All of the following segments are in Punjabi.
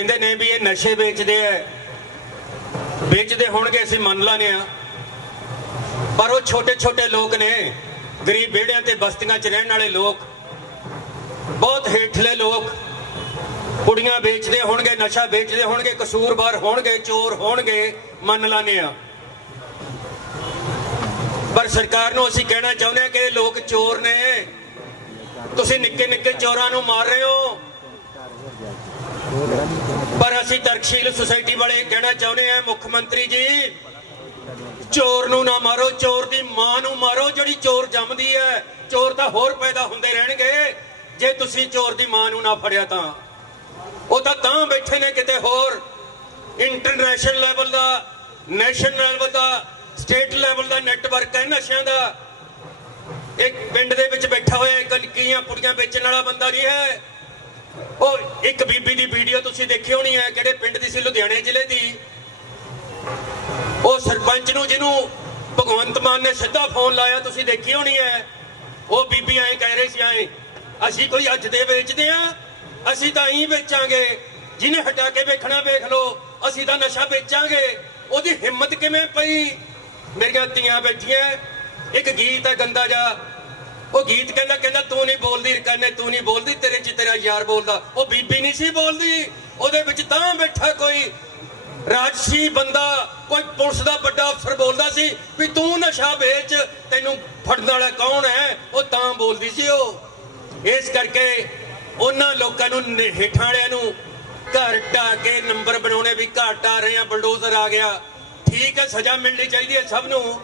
ਕਹਿੰਦੇ ਨੇ ਵੀ ਇਹ ਨਸ਼ੇ ਵੇਚਦੇ ਐ ਵੇਚਦੇ ਹੋਣਗੇ, ਅਸੀਂ ਮੰਨ ਲਾਨੇ ਆ ਪਰ ਉਹ ਛੋਟੇ ਛੋਟੇ ਲੋਕ ਨੇ, ਗਰੀਬ ਵਿਹੜਿਆਂ ਤੇ ਬਸਤੀਆਂ 'ਚ ਰਹਿਣ ਵਾਲੇ ਲੋਕ, ਬਹੁਤ ਹੇਠਲੇ ਲੋਕ, ਕੁੜੀਆਂ ਵੇਚਦੇ ਹੋਣਗੇ, ਨਸ਼ਾ ਵੇਚਦੇ ਹੋਣਗੇ, ਕਸੂਰਵਾਰ ਹੋਣਗੇ, ਚੋਰ ਹੋਣਗੇ, ਮੰਨ ਲਾਨੇ ਆ ਪਰ ਸਰਕਾਰ ਨੂੰ ਅਸੀਂ ਕਹਿਣਾ ਚਾਹੁੰਦੇ ਹਾਂ ਕਿ ਇਹ ਲੋਕ ਚੋਰ ਨੇ। ਤੁਸੀਂ ਨਿੱਕੇ ਨਿੱਕੇ ਚੋਰਾਂ ਨੂੰ ਮਾਰ ਰਹੇ ਹੋ। ਪਰ ਅਸੀਂ ਤਰਕਸ਼ੀਲ ਸੁਸਾਇਟੀ ਵਾਲੇ ਕਹਿਣਾ ਚਾਹੁੰਦੇ ਹਾਂ, ਮੁੱਖ ਮੰਤਰੀ ਜੀ, ਚੋਰ ਨੂੰ ਨਾ ਮਾਰੋ, ਚੋਰ ਦੀ ਮਾਂ ਨੂੰ ਮਾਰੋ, ਜਿਹੜੀ ਚੋਰ ਜੰਮਦੀ ਹੈ, ਚੋਰ ਤਾਂ ਹੋਰ ਪੈਦਾ ਹੁੰਦੇ ਰਹਿਣਗੇ। ਜੇ ਤੁਸੀਂ ਚੋਰ ਦੀ ਮਾਂ ਨੂੰ ਨਾ ਫੜਿਆ ਤਾਂ, ਉਹ ਤਾਂ ਤਾਂ ਬੈਠੇ ਨੇ ਕਿਤੇ ਹੋਰ। ਇੰਟਰਨੈਸ਼ਨਲ ਲੈਵਲ ਦਾ, ਨੈਸ਼ਨਲ ਲੈਵਲ ਦਾ, ਸਟੇਟ ਲੈਵਲ ਦਾ ਨੈਟਵਰਕ ਹੈ ਨਸ਼ਿਆਂ ਦਾ। ਇੱਕ ਪਿੰਡ ਦੇ ਵਿੱਚ ਬੈਠਾ ਹੋਇਆ, ਇੱਕ ਨਿੱਕੀਆਂ ਪੁੜੀਆਂ ਵੇਚਣ ਵਾਲਾ ਬੰਦਾ ਨਹੀਂ ਹੈ। ਉਹ ਇੱਕ ਬੀਬੀ ਦੀ ਵੀਡੀਓ ਤੁਸੀਂ ਦੇਖੀ ਹੋਣੀ ਹੈ, ਕਿਹੜੇ ਪਿੰਡ ਦੀ ਸੀ? ਲੁਧਿਆਣੇ ਜ਼ਿਲ੍ਹੇ ਦੀ। ਉਹ ਸਰਪੰਚ ਨੂੰ, ਜਿਹਨੂੰ ਭਗਵੰਤ ਮਾਨ ਨੇ ਸਿੱਧਾ ਫੋਨ ਲਾਇਆ, ਤੁਸੀਂ ਦੇਖੀ ਹੋਣੀ ਹੈ। ਉਹ ਬੀਬੀ ਐਂ ਕਹਿ ਰਹੀ ਸੀ, ਐਂ, ਅਸੀਂ ਕੋਈ ਅੱਜ ਦੇ ਵੇਚਦੇ ਆ ਅਸੀਂ ਤਾਂ ਹੀ ਵੇਚਾਂਗੇ। ਜਿਹਨੇ ਹਟਾ ਕੇ ਵੇਖਣਾ, ਵੇਖ ਲਓ, ਅਸੀਂ ਤਾਂ ਨਸ਼ਾ ਵੇਚਾਂਗੇ। ਉਹਦੀ ਹਿੰਮਤ ਕਿਵੇਂ ਪਈ? ਮੇਰੀਆਂ ਧੀਆਂ ਬੈਠੀਆਂ, ਇੱਕ ਗੀਤ ਹੈ ਗੰਦਾ ਜਾ ਉਹ ਗੀਤ ਕਹਿੰਦਾ ਕਹਿੰਦਾ, ਤੂੰ ਨਹੀਂ ਬੋਲਦੀ ਕਰਨੇ ਤੂੰ ਨਹੀਂ ਬੋਲਦੀ ਤੇਰੇ ਯਾਰ ਬੋਲਦਾ। ਉਹ ਬੀਬੀ ਨਹੀਂ ਸੀ ਬੋਲਦੀ। ਉਹਦੇ ਵਿੱਚ ਤਾਂ ਬੈਠਾ ਕੋਈ ਰਾਜਸੀ ਬੰਦਾ, ਕੋਈ ਪੁਲਿਸ ਦਾ ਵੱਡਾ ਅਫਸਰ ਬੋਲਦਾ ਸੀ ਵੀ ਤੂੰ ਨਸ਼ਾ ਵੇਚ, ਤੈਨੂੰ ਫੜਨ ਵਾਲਾ ਕੌਣ ਹੈ? ਉਹ ਤਾਂ ਬੋਲਦੀ ਸੀ ਉਹ। ਇਸ ਕਰਕੇ ਉਹਨਾਂ ਲੋਕਾਂ ਨੂੰ ਹੇਠਾਂ ਵਾਲਿਆਂ ਨੂੰ ਘਰ ਢਾ ਕੇ ਨੰਬਰ ਬਣਾਉਣੇ ਵੀ ਘਾਟ ਆ ਰਹੇ ਆ, ਬਲਡੋਜ਼ਰ ਆ ਗਿਆ। ਠੀਕ ਹੈ, ਸਜ਼ਾ ਮਿਲਣੀ ਚਾਹੀਦੀ ਹੈ ਸਭ ਨੂੰ।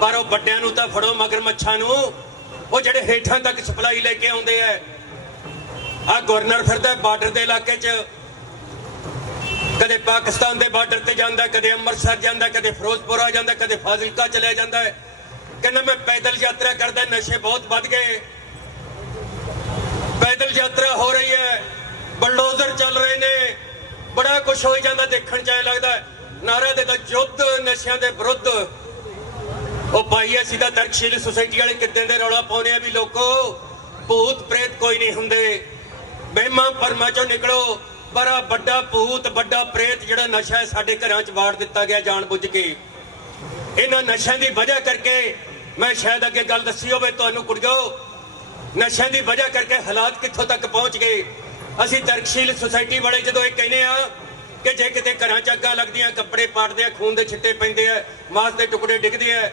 ਪਰ ਉਹ ਵੱਡਿਆਂ ਨੂੰ ਤਾਂ ਫੜੋ ਮਗਰ ਮੱਛਾਂ ਨੂੰ। ਉਹ ਜਿਹੜੇ ਹੇਠਾਂ ਤੱਕ ਸਪਲਾਈ ਲੈ ਕੇ ਆਉਂਦੇ ਐ ਆ ਗਵਰਨਰ ਫਿਰਦਾ ਬਾਰਡਰ ਦੇ ਇਲਾਕੇ 'ਚ। ਕਦੇ ਪਾਕਿਸਤਾਨ ਦੇ ਬਾਰਡਰ ਤੇ ਜਾਂਦਾ, ਕਦੇ ਅੰਮ੍ਰਿਤਸਰ ਜਾਂਦਾ, ਕਦੇ ਫਿਰੋਜ਼ਪੁਰ ਆ ਜਾਂਦਾ, ਕਦੇ ਫਾਜ਼ਿਲਕਾ ਚਲਿਆ ਜਾਂਦਾ ਕਹਿੰਦਾ ਮੈਂ ਪੈਦਲ ਯਾਤਰਾ ਕਰਦਾ, ਨਸ਼ੇ ਬਹੁਤ ਵੱਧ ਗਏ। ਪੈਦਲ ਯਾਤਰਾ ਹੋ ਰਹੀ ਹੈ, ਬਲਡੋਜ਼ਰ ਚੱਲ ਰਹੇ ਨੇ। ਬੜਾ ਕੁਝ ਹੋਈ ਜਾਂਦਾ, ਦੇਖਣ ਚ ਐ ਲੱਗਦਾ ਹੈ। ਨਾਰਾ ਦੇ ਤਾਂ ਯੁੱਧ ਨਸ਼ਿਆਂ ਦੇ ਵਿਰੁੱਧ। ਉਹ ਭਾਈ, ਅਸੀਂ ਤਾਂ ਤਰਕਸ਼ੀਲ ਸੁਸਾਇਟੀ ਵਾਲੇ ਕਿੱਦਾਂ ਦੇ ਰੌਲਾ ਪਾਉਂਦੇ ਆ ਵੀ ਲੋਕੋ ਭੂਤ ਪ੍ਰੇਤ ਕੋਈ ਨਹੀਂ ਹੁੰਦੇ। ਵਹਿਮਾਂ ਪਰਮਾ ਚੋਂ ਨਿਕਲੋ। ਬੜਾ ਵੱਡਾ ਭੂਤ, ਵੱਡਾ ਪ੍ਰੇਤ ਜਿਹੜਾ ਨਸ਼ਾ ਹੈ ਸਾਡੇ ਘਰਾਂ 'ਚ ਵਾੜ ਦਿੱਤਾ ਗਿਆ ਜਾਣ ਬੁੱਝ ਕੇ। ਇਹਨਾਂ ਨਸ਼ਿਆਂ ਦੀ ਵਜ੍ਹਾ ਕਰਕੇ ਮੈਂ ਸ਼ਾਇਦ ਅੱਗੇ ਗੱਲ ਦੱਸੀ ਹੋਵੇ ਤੁਹਾਨੂੰ ਕੁੜੀਓ। ਨਸ਼ਿਆਂ ਦੀ ਵਜ੍ਹਾ ਕਰਕੇ ਹਾਲਾਤ ਕਿੱਥੋਂ ਤੱਕ ਪਹੁੰਚ ਗਏ? ਅਸੀਂ ਤਰਕਸ਼ੀਲ ਸੁਸਾਇਟੀ ਵਾਲੇ ਜਦੋਂ ਇਹ ਕਹਿੰਦੇ ਆ ਕਿ ਜੇ ਕਿਤੇ ਘਰਾਂ 'ਚ ਅੱਗਾਂ ਲੱਗਦੀਆਂ, ਕੱਪੜੇ ਪਾੜਦੇ ਆ, ਖੂਨ ਦੇ ਛਿੱਟੇ ਪੈਂਦੇ ਆ, ਮਾਸ ਦੇ ਟੁਕੜੇ ਡਿੱਗਦੇ ਆ,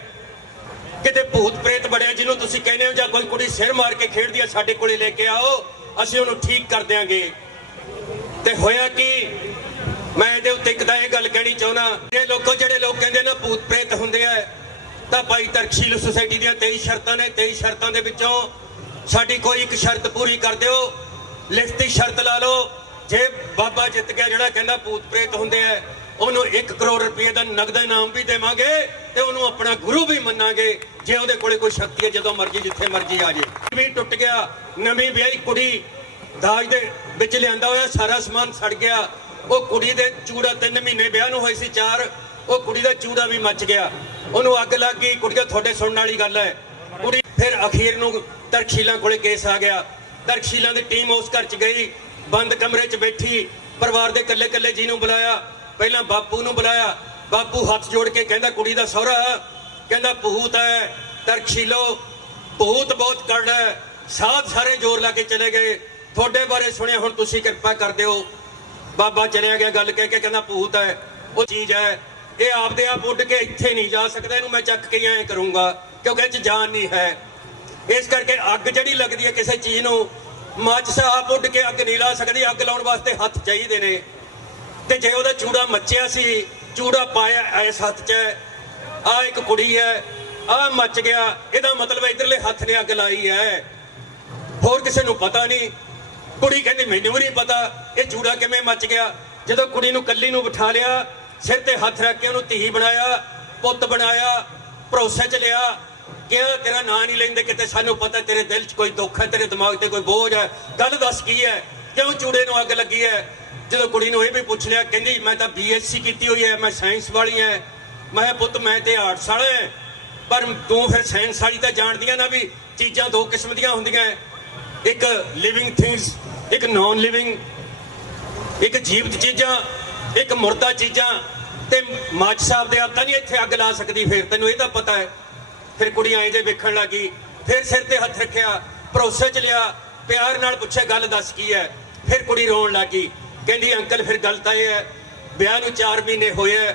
ਕਿਤੇ ਭੂਤ ਪ੍ਰੇਤ ਬੜਿਆ ਜਿਹਨੂੰ ਤੁਸੀਂ ਕਹਿੰਦੇ ਹੋ ਜਾਂ ਕੋਈ ਕੁੜੀ ਸਿਰ ਮਾਰ ਕੇ ਖੇਡਦੀ ਆ ਸਾਡੇ ਕੋਲੇ ਲੈ ਕੇ ਆਓ ਅਸੀਂ ਉਹਨੂੰ ਠੀਕ ਕਰ ਦਿਆਂਗੇ। ਤੇ ਹੋਇਆ ਕਿ? ਮੈਂ ਇਹਦੇ ਉੱਤੇ ਇੱਕ ਤਾਂ ਇਹ ਗੱਲ ਕਹਿਣੀ ਚਾਹੁੰਦਾ ਇਹ ਲੋਕੋ, ਜਿਹੜੇ ਲੋਕ ਕਹਿੰਦੇ ਨੇ ਭੂਤ ਪ੍ਰੇਤ ਹੁੰਦੇ ਆ, ਤਾਂ ਭਾਈ ਤਰਕਸ਼ੀਲ ਸੁਸਾਇਟੀ ਦੀਆਂ 23 ਸ਼ਰਤਾਂ ਨੇ 23 ਸ਼ਰਤਾਂ ਦੇ ਵਿੱਚੋਂ ਸਾਡੀ ਕੋਈ ਇੱਕ ਸ਼ਰਤ ਪੂਰੀ ਕਰ ਦਿਓ। ਲਿਖਤੀ ਸ਼ਰਤ ਲਾ ਲਓ, ਜੇ ਬਾਬਾ ਜਿੱਤ ਗਿਆ ਜਿਹੜਾ ਕਹਿੰਦਾ ਭੂਤ ਪ੍ਰੇਤ ਹੁੰਦੇ ਆ ਉਹਨੂੰ 1 ਕਰੋੜ ਰੁਪਏ ਦਾ ਨਗਦ ਇਨਾਮ ਵੀ ਦੇਵਾਂਗੇ ਤੇ ਉਹਨੂੰ ਆਪਣਾ ਗੁਰੂ ਵੀ ਮੰਨਾਂਗੇ, ਜੇ ਉਹਦੇ ਕੋਲੇ ਕੋਈ ਸ਼ਕਤੀ ਹੈ, ਜਦੋਂ ਮਰਜ਼ੀ, ਜਿੱਥੇ ਮਰਜ਼ੀ ਆ ਜੇ। ਵੀ ਟੁੱਟ ਗਿਆ, ਨਵੀਂ ਵਿਆਹੀ ਕੁੜੀ ਦਾਜ ਦੇ ਵਿੱਚ ਲਿਆਂਦਾ ਹੋਇਆ, ਸਾਰਾ ਸਮਾਨ ਸੜ ਗਿਆ। ਉਹ ਕੁੜੀ ਦੇ ਚੂੜਾ 3 ਮਹੀਨੇ ਵਿਆਹ ਨੂੰ ਹੋਏ ਸੀ ਚਾਰ, ਉਹ ਕੁੜੀ ਦਾ ਚੂੜਾ ਵੀ ਮੱਚ ਗਿਆ। ਉਹਨੂੰ ਅੱਗ ਲੱਗ ਗਈ, ਕੁੜੀਆਂ, ਤੁਹਾਡੇ ਸੁਣਨ ਵਾਲੀ ਗੱਲ ਹੈ। ਕੁੜੀ ਫਿਰ ਅਖੀਰ ਨੂੰ ਤਰਕਸ਼ੀਲਾਂ ਕੋਲੇ ਕੇਸ ਆ ਗਿਆ। ਤਰਕਸ਼ੀਲਾਂ ਦੀ ਟੀਮ ਉਸ ਘਰ ਚ ਗਈ, ਬੰਦ ਕਮਰੇ ਚ ਬੈਠੀ, ਪਰਿਵਾਰ ਦੇ ਇਕੱਲੇ ਇਕੱਲੇ ਜੀ ਨੂੰ ਬੁਲਾਇਆ। ਪਹਿਲਾਂ ਬਾਪੂ ਨੂੰ ਬੁਲਾਇਆ। ਬਾਪੂ ਹੱਥ ਜੋੜ ਕੇ ਕਹਿੰਦਾ, ਕੁੜੀ ਦਾ ਸਹੁਰਾ ਕਹਿੰਦਾ, ਭੂਤ ਹੈ ਤਰਖੀਲੋ ਭੂਤ ਬਹੁਤ ਕਰੜਾ ਹੈ। ਸਾਧ ਸਾਰੇ ਜ਼ੋਰ ਲਾ ਕੇ ਚਲੇ ਗਏ। ਤੁਹਾਡੇ ਬਾਰੇ ਸੁਣਿਆ, ਹੁਣ ਤੁਸੀਂ ਕਿਰਪਾ ਕਰ ਦਿਓ ਬਾਬਾ ਚਲਿਆ ਗਿਆ, ਗੱਲ ਕਹਿ ਕੇ ਕਹਿੰਦਾ, ਭੂਤ ਹੈ, ਉਹ ਚੀਜ਼ ਹੈ। ਇਹ ਆਪਦੇ ਆਪ ਉੱਡ ਕੇ ਇੱਥੇ ਨਹੀਂ ਜਾ ਸਕਦਾ। ਇਹਨੂੰ ਮੈਂ ਚੱਕ ਕੇ ਐਂ ਕਰੂੰਗਾ, ਕਿਉਂਕਿ ਇਹ ਚ ਜਾਨ ਨਹੀਂ ਹੈ। ਇਸ ਕਰਕੇ ਅੱਗ ਜਿਹੜੀ ਲੱਗਦੀ ਹੈ ਕਿਸੇ ਚੀਜ਼ ਨੂੰ ਮੱਝ ਸਾਹ ਉੱਡ ਕੇ ਅੱਗ ਨਹੀਂ ਲਾ ਸਕਦੀ। ਅੱਗ ਲਾਉਣ ਵਾਸਤੇ ਹੱਥ ਚਾਹੀਦੇ ਨੇ। ਤੇ ਜੇ ਉਹਦਾ ਚੂੜਾ ਮੱਚਿਆ ਸੀ, ਚੂੜਾ ਪਾਇਆ ਐਸ ਹੱਥ 'ਚ ਆ ਇੱਕ ਕੁੜੀ ਹੈ ਆ ਮੱਚ ਗਿਆ, ਇਹਦਾ ਮਤਲਬ ਇਧਰਲੇ ਹੱਥ ਨੇ ਅੱਗ ਲਾਈ ਹੈ। ਹੋਰ ਕਿਸੇ ਨੂੰ ਪਤਾ ਨਹੀਂ। ਕੁੜੀ ਕਹਿੰਦੀ, ਮੈਨੂੰ ਵੀ ਨਹੀਂ ਪਤਾ, ਇਹ ਚੂੜਾ ਕਿਵੇਂ ਮੱਚ ਗਿਆ? ਜਦੋਂ ਕੁੜੀ ਨੂੰ ਕੱਲੀ ਨੂੰ ਬਿਠਾ ਲਿਆ, ਸਿਰ ਤੇ ਹੱਥ ਰੱਖ ਕੇ ਉਹਨੂੰ ਧੀ ਬਣਾਇਆ, ਪੁੱਤ ਬਣਾਇਆ, ਭਰੋਸੇ ਚ ਲਿਆ, ਕਿਹਾ, ਤੇਰਾ ਨਾਂ ਨਹੀਂ ਲੈਂਦੇ ਕਿਤੇ, ਸਾਨੂੰ ਪਤਾ ਤੇਰੇ ਦਿਲ 'ਚ ਕੋਈ ਦੁੱਖ ਹੈ, ਤੇਰੇ ਦਿਮਾਗ ਤੇ ਕੋਈ ਬੋਝ ਹੈ। ਗੱਲ ਦੱਸ ਕੀ ਹੈ? ਕਿਉਂ ਚੂੜੇ ਨੂੰ ਅੱਗ ਲੱਗੀ ਹੈ? ਜਦੋਂ ਕੁੜੀ ਨੂੰ ਇਹ ਵੀ ਪੁੱਛ ਲਿਆ ਕਹਿੰਦੀ ਮੈਂ ਤਾਂ ਬੀਐਸਸੀ ਕੀਤੀ ਹੋਈ ਹੈ ਮੈਂ ਸਾਇੰਸ ਵਾਲੀ ਹੈ। ਮੈਂ ਕਿਹਾ, ਪੁੱਤ ਮੈਂ ਤੇ ਆਰਟਸ ਵਾਲਾ ਹੈ ਪਰ ਤੂੰ ਫਿਰ ਸਾਇੰਸ ਵਾਲੀ ਤਾਂ ਜਾਣਦੀਆਂ ਨਾ ਵੀ ਚੀਜ਼ਾਂ ਦੋ ਕਿਸਮ ਦੀਆਂ ਹੁੰਦੀਆਂ ਹੈ। ਇੱਕ ਲਿਵਿੰਗ ਥਿੰਗਸ ਇੱਕ ਨਾਨ ਲਿਵਿੰਗ ਇੱਕ ਜੀਵਤ ਚੀਜ਼ਾਂ ਇੱਕ ਮੁਰਦਾ ਚੀਜ਼ਾਂ ਤੇ ਮਾਚ ਸਾਹਿਬ ਦੇ ਆਪ ਤਾਂ ਨਹੀਂ ਇੱਥੇ ਅੱਗ ਲਾ ਸਕਦੀ ਫਿਰ ਤੈਨੂੰ ਇਹ ਤਾਂ ਪਤਾ ਹੈ। ਫਿਰ ਕੁੜੀਆਂ ਐਂ ਜੇ ਵੇਖਣ ਲੱਗੀ ਫਿਰ ਸਿਰ ਤੇ ਹੱਥ ਰੱਖਿਆ ਭਰੋਸੇ ਚ ਲਿਆ ਪਿਆਰ ਨਾਲ ਪੁੱਛਿਆ ਗੱਲ ਦੱਸ ਕੀ ਹੈ? ਫਿਰ ਕੁੜੀ ਰੋਣ ਲੱਗੀ ਕਹਿੰਦੀ, ਅੰਕਲ, ਫਿਰ ਗੱਲ ਤਾਂ ਇਹ ਹੈ, ਵਿਆਹ ਨੂੰ 4 ਮਹੀਨੇ ਹੋਏ ਐ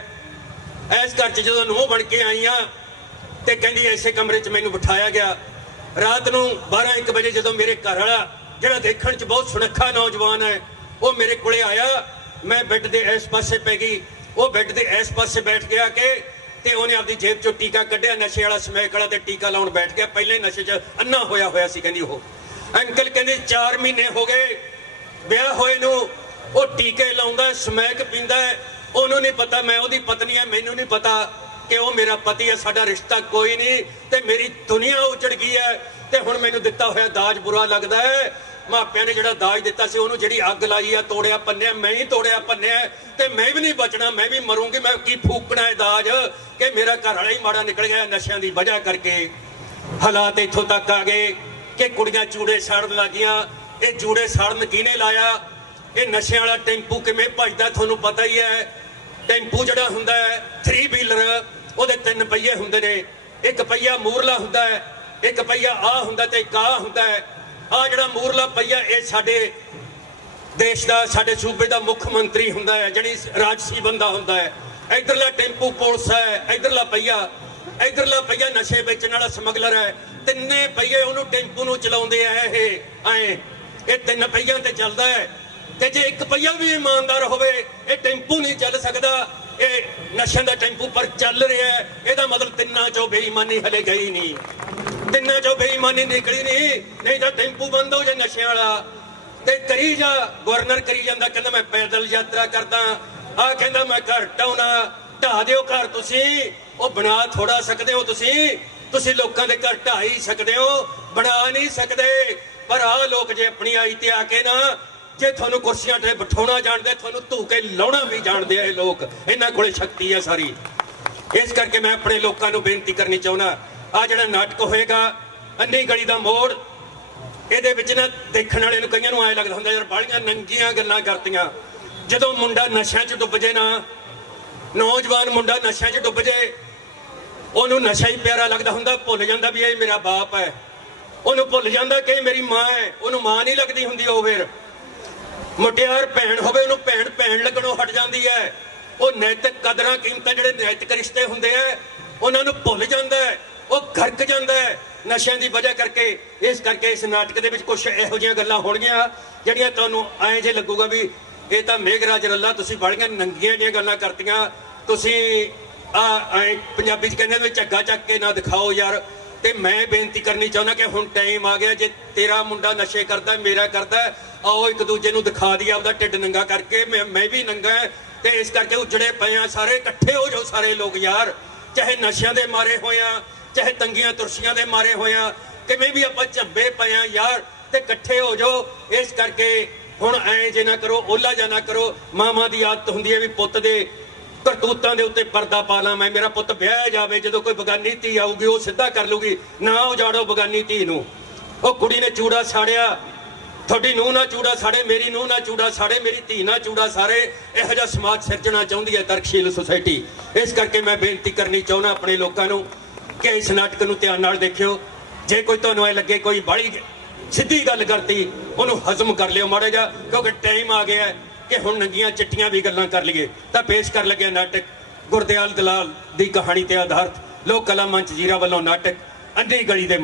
ਐਸ ਘਰ ਚ ਜਦੋਂ ਨੂੰਹ ਬਣ ਕੇ ਆਈਆਂ ਤੇ ਕਹਿੰਦੀ ਐਸੇ ਕਮਰੇ 'ਚ ਮੈਨੂੰ ਬਿਠਾਇਆ ਗਿਆ। ਰਾਤ ਨੂੰ 12-1 ਵਜੇ ਜਦੋਂ ਮੇਰੇ ਘਰ ਵਾਲਾ, ਜਿਹੜਾ ਦੇਖਣ 'ਚ ਬਹੁਤ ਸੁਨੱਖਾ ਨੌਜਵਾਨ ਹੈ, ਉਹ ਮੇਰੇ ਕੋਲੇ ਆਇਆ। ਮੈਂ ਬੈੱਡ ਦੇ ਇਸ ਪਾਸੇ ਪੈ ਗਈ। ਉਹ ਬੈੱਡ ਦੇ ਇਸ ਪਾਸੇ ਬੈਠ ਗਿਆ ਕਿ ਤੇ ਉਹਨੇ ਆਪਦੀ ਜੇਬ 'ਚੋਂ ਟੀਕਾ ਕੱਢਿਆ, ਨਸ਼ੇ ਵਾਲਾ, ਸਮੈਕ ਵਾਲਾ ਤੇ ਟੀਕਾ ਲਾਉਣ ਬੈਠ ਗਿਆ। ਪਹਿਲੇ ਨਸ਼ੇ 'ਚ ਅੰਨਾ ਹੋਇਆ ਹੋਇਆ ਸੀ, ਕਹਿੰਦੀ ਉਹ। ਅੰਕਲ ਕਹਿੰਦੇ 4 ਮਹੀਨੇ ਹੋ ਗਏ, ਵਿਆਹ ਹੋਏ ਨੂੰ ਉਹ ਟੀਕੇ ਲਾਉਂਦਾ, ਸਮੈਕ ਪੀਂਦਾ ਉਹਨੂੰ ਨਹੀਂ ਪਤਾ, ਮੈਂ ਉਹਦੀ ਪਤਨੀ ਹੈ, ਮੈਨੂੰ ਨਹੀਂ ਪਤਾ ਕਿ ਉਹ ਮੇਰਾ ਪਤੀ ਹੈ, ਸਾਡਾ ਰਿਸ਼ਤਾ ਕੋਈ ਨਹੀਂ ਤੇ ਮੇਰੀ ਦੁਨੀਆ ਉਜੜ ਗਈ ਹੈ ਤੇ ਹੁਣ ਮੈਨੂੰ ਦਿੱਤਾ ਹੋਇਆ ਦਾਜ ਬੁਰਾ ਲੱਗਦਾ ਹੈ। ਮਾਪਿਆਂ ਨੇ ਜਿਹੜਾ ਦਾਜ ਦਿੱਤਾ ਸੀ, ਉਹਨੂੰ ਜਿਹੜੀ ਅੱਗ ਲਾਈ ਆ, ਤੋੜਿਆ ਪੰਨਿਆ ਮੈਂ ਹੀ ਤੋੜਿਆ ਪੰਨਿਆ ਤੇ ਮੈਂ ਵੀ ਨਹੀਂ ਬਚਣਾ, ਮੈਂ ਵੀ ਮਰੂੰਗੀ, ਮੈਂ ਕੀ ਫੂਕਣਾ ਹੈ ਦਾਜ ਕਿ ਮੇਰਾ ਘਰ ਵਾਲਾ ਹੀ ਮਾੜਾ ਨਿਕਲ ਗਿਆ ਨਸ਼ਿਆਂ ਦੀ ਵਜ੍ਹਾ ਕਰਕੇ। ਹਾਲਾਤ ਇੱਥੋਂ ਤੱਕ ਆ ਗਏ ਕਿ ਕੁੜੀਆਂ ਚੂੜੇ ਸਾੜਨ ਲੱਗੀਆਂ, ਇਹ ਚੂੜੇ ਸਾੜਨ ਕਿਹਨੇ ਲਾਇਆ? ਇਹ ਨਸ਼ਿਆਂ ਵਾਲਾ ਟੈਂਪੂ ਕਿਵੇਂ ਭਜਦਾ ਤੁਹਾਨੂੰ ਪਤਾ ਹੀ ਹੈ। ਟੈਂਪੂ ਜਿਹੜਾ ਹੁੰਦਾ ਹੈ 3 ਵੀਲਰ ਉਹਦੇ ਤਿੰਨ ਪਹੀਏ ਹੁੰਦੇ ਨੇ। ਇੱਕ ਪਹੀਆ ਮੂਰਲਾ ਹੁੰਦਾ ਹੈ, ਇੱਕ ਪਹੀਆ ਆ ਹੁੰਦਾ ਤੇ ਇੱਕ ਆ ਹੁੰਦਾ ਹੈ। ਆ ਜਿਹੜਾ ਮੂਰਲਾ ਪਹੀਆ, ਇਹ ਸਾਡੇ ਦੇਸ਼ ਦਾ, ਸਾਡੇ ਸੂਬੇ ਦਾ ਮੁੱਖ ਮੰਤਰੀ ਹੁੰਦਾ ਹੈ ਜਿਹੜੀ ਰਾਜਸੀ ਬੰਦਾ ਹੁੰਦਾ ਹੈ। ਇਧਰਲਾ ਟੈਂਪੂ ਪੁਲਿਸ ਹੈ, ਇਧਰਲਾ ਪਹੀਆ। ਇਧਰਲਾ ਪਹੀਆ ਨਸ਼ੇ ਵੇਚਣ ਵਾਲਾ ਸਮਗਲਰ ਹੈ। ਤਿੰਨੇ ਪਹੀਏ ਉਹਨੂੰ ਟੈਂਪੂ ਨੂੰ ਚਲਾਉਂਦੇ ਆ ਇਹ ਐ ਇਹ ਤਿੰਨ ਪਹੀਆਂ ਤੇ ਚੱਲਦਾ ਹੈ। ਤੇ ਜੇ ਇੱਕ ਪਹੀਆ ਵੀ ਇਮਾਨਦਾਰ ਹੋਵੇ, ਇਹ ਟੈਂਪੂ ਨਹੀਂ ਚੱਲ ਸਕਦਾ। ਇਹ ਨਸ਼ਿਆਂ ਦਾ ਟੈਂਪੂ ਪਰ ਚੱਲ ਰਿਹਾ ਹੈ। ਇਹਦਾ ਮਤਲਬ ਤਿੰਨਾਂ ਚੋਂ ਬੇਈਮਾਨੀ ਹਲੇ ਗਈ ਨਹੀਂ। ਤਿੰਨਾਂ ਚੋਂ ਬੇਈਮਾਨੀ ਨਿਕਲੀ ਨਹੀਂ। ਨਹੀਂ ਤਾਂ ਟੈਂਪੂ ਬੰਦ ਹੋ ਜਾਏ ਨਸ਼ਿਆਂ ਵਾਲਾ। ਤੇ ਕਰੀ ਜਾ, ਗਵਰਨਰ ਕਰੀ ਜਾਂਦਾ, ਕਹਿੰਦਾ ਮੈਂ ਪੈਦਲ ਯਾਤਰਾ ਕਰਦਾ। ਆ ਕਹਿੰਦਾ ਮੈਂ ਘਰ ਟਾਉਣਾ। ਢਾ ਦਿਓ ਘਰ ਤੁਸੀਂ। ਉਹ ਬਣਾ ਥੋੜਾ ਸਕਦੇ ਹੋ ਤੁਸੀਂ। ਤੁਸੀਂ ਲੋਕਾਂ ਦੇ ਘਰ ਢਾ ਸਕਦੇ ਹੋ। ਬਣਾ ਨਹੀਂ ਸਕਦੇ। ਪਰ ਆ ਲੋਕ ਜੇ ਆਪਣੀ ਆਈ ਤੇ ਆ ਕੇ ਨਾ ਜੇ ਤੁਹਾਨੂੰ ਕੁਰਸੀਆਂ ਤੇ ਬਿਠਾਉਣਾ ਜਾਣਦੇ, ਤੁਹਾਨੂੰ ਧੂ ਕੇ ਲਾਉਣਾ ਵੀ ਜਾਣਦੇ ਆ ਇਹ ਲੋਕ। ਇਹਨਾਂ ਕੋਲੇ ਸ਼ਕਤੀ ਹੈ ਸਾਰੀ। ਇਸ ਕਰਕੇ ਮੈਂ ਆਪਣੇ ਲੋਕਾਂ ਨੂੰ ਬੇਨਤੀ ਕਰਨੀ ਚਾਹੁੰਦਾ, ਆ ਜਿਹੜਾ ਨਾਟਕ ਹੋਏਗਾ, ਅੰਨੀ ਗਲੀ ਦਾ ਮੋੜ, ਇਹਦੇ ਵਿੱਚ ਨਾ ਦੇਖਣ ਵਾਲੇ ਨੂੰ ਕਈਆਂ ਨੂੰ ਐ ਲੱਗਦਾ ਹੁੰਦਾ, ਯਾਰ ਬਾਲੀਆਂ ਨੰਗੀਆਂ ਗੱਲਾਂ ਕਰਤੀਆਂ। ਜਦੋਂ ਮੁੰਡਾ ਨਸ਼ਿਆਂ 'ਚ ਡੁੱਬ ਜੇ ਨਾ, ਨੌਜਵਾਨ ਮੁੰਡਾ ਨਸ਼ਿਆਂ 'ਚ ਡੁੱਬ ਜੇ, ਉਹਨੂੰ ਨਸ਼ਾ ਹੀ ਪਿਆਰਾ ਲੱਗਦਾ ਹੁੰਦਾ, ਭੁੱਲ ਜਾਂਦਾ ਵੀ ਇਹ ਮੇਰਾ ਬਾਪ ਹੈ। ਉਹਨੂੰ ਭੁੱਲ ਜਾਂਦਾ ਕਿ ਮੇਰੀ ਮਾਂ ਹੈ, ਉਹਨੂੰ ਮਾਂ ਨਹੀਂ ਲੱਗਦੀ ਹੁੰਦੀ ਉਹ ਫਿਰ। ਮੁਟਿਆਰ ਭੈਣ ਹੋਵੇ, ਉਹਨੂੰ ਭੈਣ ਭੈਣ ਲੱਗਣੋਂ ਹਟ ਜਾਂਦੀ ਹੈ। ਉਹ ਨੈਤਿਕ ਕਦਰਾਂ ਕੀਮਤਾਂ ਜਿਹੜੇ ਨੈਤਿਕ ਰਿਸ਼ਤੇ ਹੁੰਦੇ ਆ, ਉਹਨਾਂ ਨੂੰ ਭੁੱਲ ਜਾਂਦਾ ਹੈ, ਉਹ ਗਰਕ ਜਾਂਦਾ ਹੈ। ਨਸ਼ਿਆਂ ਦੀ ਵਜ੍ਹਾ ਕਰਕੇ, ਇਸ ਕਰਕੇ ਇਸ ਨਾਟਕ ਦੇ ਵਿੱਚ ਕੁਝ ਇਹੋ ਜਿਹੀਆਂ ਗੱਲਾਂ ਹੋਣਗੀਆਂ, ਜਿਹੜੀਆਂ ਤੁਹਾਨੂੰ ਐਂ ਜੇ ਲੱਗੂਗਾ ਵੀ ਇਹ ਤਾਂ ਮੇਘਰਾਜ ਰੱਲਾ, ਤੁਸੀਂ ਬੜੀਆਂ ਨੰਗੀਆਂ ਜਿਹੀਆਂ ਗੱਲਾਂ ਕਰਤੀਆਂ। ਤੁਸੀਂ ਆ, ਐਂ ਪੰਜਾਬੀ ਚ ਕਹਿੰਦੇ ਨੇ ਝੱਗਾ ਚੱਕ ਕੇ ਨਾ ਦਿਖਾਓ ਯਾਰ। ਤੇ ਮੈਂ ਬੇਨਤੀ ਕਰਨੀ ਚਾਹੁੰਦਾ ਕਿ ਹੁਣ ਟਾਈਮ ਆ ਗਿਆ, ਜੇ ਤੇਰਾ ਮੁੰਡਾ ਨਸ਼ੇ ਕਰਦਾ, ਮੇਰਾ ਕਰਦਾ ਆਓ ਇੱਕ ਦੂਜੇ ਨੂੰ ਦਿਖਾ ਦਈਏ, ਆਪਦਾ ਢਿੱਡ ਨੰਗਾ ਕਰਕੇ। ਮੈਂ ਮੈਂ ਵੀ ਨੰਗਾ ਤੇ ਇਸ ਕਰਕੇ ਉਜੜੇ ਪਏ ਆ ਸਾਰੇ, ਇਕੱਠੇ ਹੋ ਜਾਓ ਸਾਰੇ ਲੋਕ ਯਾਰ। ਚਾਹੇ ਨਸ਼ਿਆਂ ਦੇ ਮਾਰੇ ਹੋਏ ਆ ਚਾਹੇ ਤੰਗੀਆਂ ਤੁਰਸ਼ੀਆਂ ਦੇ ਮਾਰੇ ਹੋਇਆ ਕਿਵੇਂ ਵੀ ਆਪਾਂ ਝੱਬੇ ਪਏ ਆ ਯਾਰ ਤੇ ਇਕੱਠੇ ਹੋ ਜਾਓ। ਇਸ ਕਰਕੇ ਹੁਣ ਐ ਜੇ ਨਾ ਕਰੋ, ਓਲਾ ਜਾਂ ਨਾ ਕਰੋ। ਮਾਮਾ ਦੀ ਆਦਤ ਹੁੰਦੀ ਹੈ ਵੀ ਪੁੱਤ ਦੇ ਕਰਤੂਤਾਂ ਦੇ ਉੱਤੇ ਪਰਦਾ ਪਾ ਲਾਂ ਮੈਂ, ਮੇਰਾ ਪੁੱਤ ਵਿਆਹ ਜਾਵੇ, ਜਦੋਂ ਕੋਈ ਬਗਾਨੀ ਧੀ ਆਊਗੀ, ਉਹ ਸਿੱਧਾ ਕਰ ਲੂਗੀ ਨਾ ਉਜਾੜੋ ਬਗਾਨੀ ਧੀ ਨੂੰ। ਉਹ ਕੁੜੀ ਨੇ ਚੂੜਾ ਸਾੜਿਆ ਤੁਹਾਡੀ ਨੂੰਹ ਨਾ ਚੂੜਾ ਸਾੜੇ, ਮੇਰੀ ਨੂੰਹ ਨਾ ਚੂੜਾ ਸਾੜੇ, ਮੇਰੀ ਧੀ ਨਾ ਚੂੜਾ ਸਾਰੇ ਇਹੋ ਜਿਹਾ ਸਮਾਜ ਸਿਰਜਣਾ ਚਾਹੁੰਦੀ ਹੈ ਤਰਕਸ਼ੀਲ ਸੁਸਾਇਟੀ ਇਸ ਕਰਕੇ ਮੈਂ ਬੇਨਤੀ ਕਰਨੀ ਚਾਹੁੰਦਾ ਆਪਣੇ ਲੋਕਾਂ ਨੂੰ ਕਿ ਇਸ ਨਾਟਕ ਨੂੰ ਧਿਆਨ ਨਾਲ ਦੇਖਿਓ। ਜੇ ਕੋਈ ਤੁਹਾਨੂੰ ਇਹ ਲੱਗੇ ਕੋਈ ਬਾੜੀ ਸਿੱਧੀ ਗੱਲ ਕਰਤੀ, ਉਹਨੂੰ ਹਜ਼ਮ ਕਰ ਲਿਓ ਮਾੜਾ ਜਿਹਾ, ਕਿਉਂਕਿ ਟਾਈਮ ਆ ਗਿਆ ਕਿ ਹੁਣ ਨੰਗੀਆਂ ਚਿੱਟੀਆਂ ਵੀ ਗੱਲਾਂ ਕਰ ਲਈਏ। ਤਾਂ ਪੇਸ਼ ਕਰ ਲੱਗਿਆ ਨਾਟਕ, ਗੁਰਦਿਆਲ ਦਲਾਲ ਦੀ ਕਹਾਣੀ ਤੇ ਆਧਾਰਿਤ ਲੋਕ ਕਲਾ ਮੰਚ ਜੀਰਾ ਵੱਲੋਂ ਨਾਟਕ ਅੰਧੀ ਗਲੀ ਦੇ